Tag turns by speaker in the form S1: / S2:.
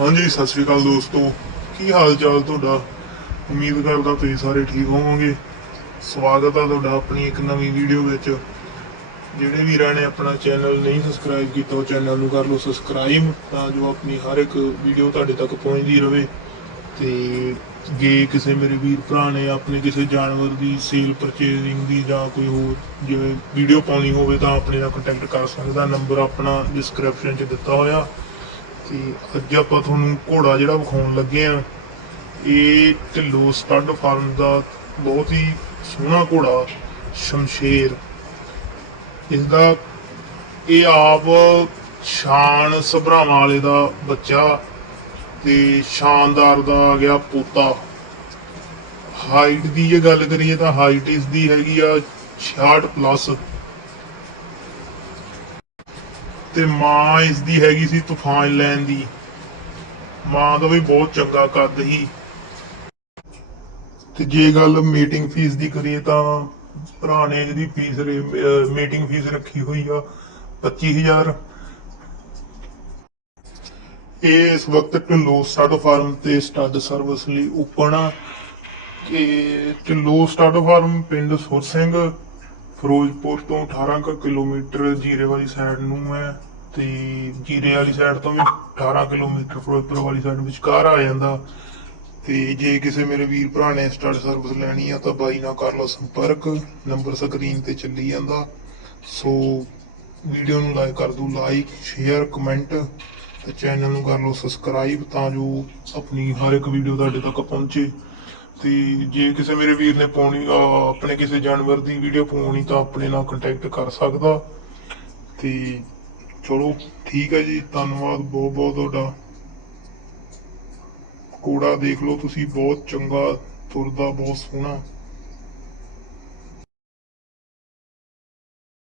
S1: ਹਾਂਜੀ, ਸਤਿ ਸ਼੍ਰੀ ਅਕਾਲ ਦੋਸਤੋ। ਕੀ ਹਾਲ ਚਾਲ ਤੁਹਾਡਾ? ਉਮੀਦ ਕਰਦਾ ਤੁਸੀਂ ਸਾਰੇ ਠੀਕ ਹੋਵੋਗੇ। ਸਵਾਗਤ ਹੈ ਤੁਹਾਡਾ ਆਪਣੀ ਇੱਕ ਨਵੀਂ ਵੀਡੀਓ ਵਿੱਚ। ਜਿਹੜੇ ਵੀਰਾਂ ਨੇ ਆਪਣਾ ਚੈਨਲ ਨਹੀਂ ਸਬਸਕ੍ਰਾਈਬ ਕੀਤਾ, ਉਹ ਚੈਨਲ ਨੂੰ ਕਰ ਲਓ ਸਬਸਕ੍ਰਾਈਬ ਤਾਂ ਜੋ ਆਪਣੀ ਹਰ ਇੱਕ ਵੀਡੀਓ ਤੁਹਾਡੇ ਤੱਕ ਪਹੁੰਚਦੀ ਰਹੇ ਤੇ ਜੇ ਕਿਸੇ ਮੇਰੇ ਵੀਰ ਭਰਾ ਨੇ ਆਪਣੇ ਕਿਸੇ ਜਾਨਵਰ ਦੀ ਸੇਲ ਪਰਚੇਜ਼ਿੰਗ ਦੀ ਜਾਂ ਕੋਈ ਹੋਰ ਜਿਵੇਂ ਵੀਡੀਓ ਪਾਉਣੀ ਹੋਵੇ, ਤਾਂ ਆਪਣੇ ਨਾਲ ਕੰਟੈਕਟ ਕਰ ਸਕਦਾ। ਨੰਬਰ ਆਪਣਾ ਡਿਸਕ੍ਰਿਪਸ਼ਨ 'ਚ ਦਿੱਤਾ ਹੋਇਆ। ਤੇ ਅੱਜ ਆਪਾਂ ਤੁਹਾਨੂੰ ਘੋੜਾ ਜਿਹੜਾ ਵਿਖਾਉਣ ਲੱਗੇ ਆ ਇਹ ਢਿੱਲੋ ਸਟੱਡ ਫਾਰਮ ਦਾ ਬਹੁਤ ਹੀ ਸੋਹਣਾ ਘੋੜਾ, ਸ਼ਮਸ਼ੇਰ। ਇਸ ਦਾ ਇਹ ਆਪ ਸ਼ਾਨ ਸਭਰਾਵਾਂ ਵਾਲੇ ਦਾ ਬੱਚਾ ਤੇ ਸ਼ਾਨਦਾਰ ਦਾ ਆ ਗਿਆ ਪੋਤਾ। ਹਾਈਟ ਦੀ ਜੇ ਗੱਲ ਕਰੀਏ ਤਾਂ ਹਾਈਟ ਇਸ ਦੀ ਹੈਗੀ ਆ 66 ਪਲੱਸ ਤੇ ਮਾਂ ਇਸ ਦੀ ਹੈਗੀ ਸੀ ਤੂਫਾਨ ਲੈਣ ਦੀ। ਮਾਂ ਦਾ ਵੀ ਬਹੁਤ ਚੰਗਾ ਕੱਦ ਸੀ। ਤੇ ਜੇ ਗੱਲ ਮੀਟਿੰਗ ਫੀਸ ਦੀ ਕਰੀਏ ਤਾਂ ਭਰਾ ਨੇ ਇਹਦੀ ਫੀਸ ਮੀਟਿੰਗ ਫੀਸ ਰੱਖੀ ਹੋਈ ਆ 25000 ਇਹ ਇਸ ਵਕਤ ਢਿੱਲੋ ਸਟੱਡ ਫਾਰਮ ਤੇ ਸਟੱਡ ਸਰਵਿਸ ਲਈ ਓਪਨ ਆ। ਕਿ ਢਿੱਲੋ ਸਟੱਡ ਫਾਰਮ ਪਿੰਡ ਸੁਰ ਸਿੰਘ ਫਿਰੋਜ਼ਪੁਰ ਤੋਂ 18 ਕੁ ਕਿਲੋਮੀਟਰ ਜੀਰੇ ਵਾਲੀ ਸਾਈਡ ਨੂੰ ਹੈ ਤੇ ਜੀਰੇ ਵਾਲੀ ਸਾਈਡ ਤੋਂ ਵੀ 18 ਕਿਲੋਮੀਟਰ ਫਿਰੋਜ਼ਪੁਰ ਵਾਲੀ ਸਾਈਡ ਵਿਚਕਾਰ ਆ ਜਾਂਦਾ। ਤੇ ਜੇ ਕਿਸੇ ਮੇਰੇ ਵੀਰ ਭਰਾ ਨੇ ਸਟੱਡ ਸਰਵਿਸ ਲੈਣੀ ਆ ਤਾਂ ਬਾਈ ਨਾਲ ਕਰ ਲਓ ਸੰਪਰਕ ਨੰਬਰ ਸਕਰੀਨ ਤੇ ਚੱਲੀ ਜਾਂਦਾ। ਸੋ ਵੀਡੀਓ ਨੂੰ ਲਾਈਕ ਕਰ ਦਿਓ ਲਾਈਕ ਸ਼ੇਅਰ ਕਮੈਂਟ ਤੇ ਚੈਨਲ ਨੂੰ ਕਰ ਲਓ ਸਬਸਕ੍ਰਾਈਬ ਤਾਂ ਜੋ ਆਪਣੀ ਹਰ ਇੱਕ ਵੀਡੀਓ ਤੁਹਾਡੇ ਤੱਕ ਪਹੁੰਚੇ। ਤੇ ਜੇ ਕਿਸੇ ਮੇਰੇ ਵੀਰ ਨੇ ਪਾਉਣੀ ਆਪਣੇ ਕਿਸੇ ਜਾਨਵਰ ਦੀ ਵੀਡੀਓ ਪਾਉਣੀ ਤਾਂ ਆਪਣੇ ਨਾਲ ਕੰਟੈਕਟ ਕਰ ਸਕਦਾ। ਤੇ ਚਲੋ, ਠੀਕ ਹੈ ਜੀ, ਧੰਨਵਾਦ ਬਹੁਤ ਬਹੁਤ ਤੁਹਾਡਾ। ਕੋੜਾ ਦੇਖ ਲਓ ਤੁਸੀਂ, ਬਹੁਤ ਚੰਗਾ, ਤੁਰਦਾ, ਬਹੁਤ ਸੋਹਣਾ।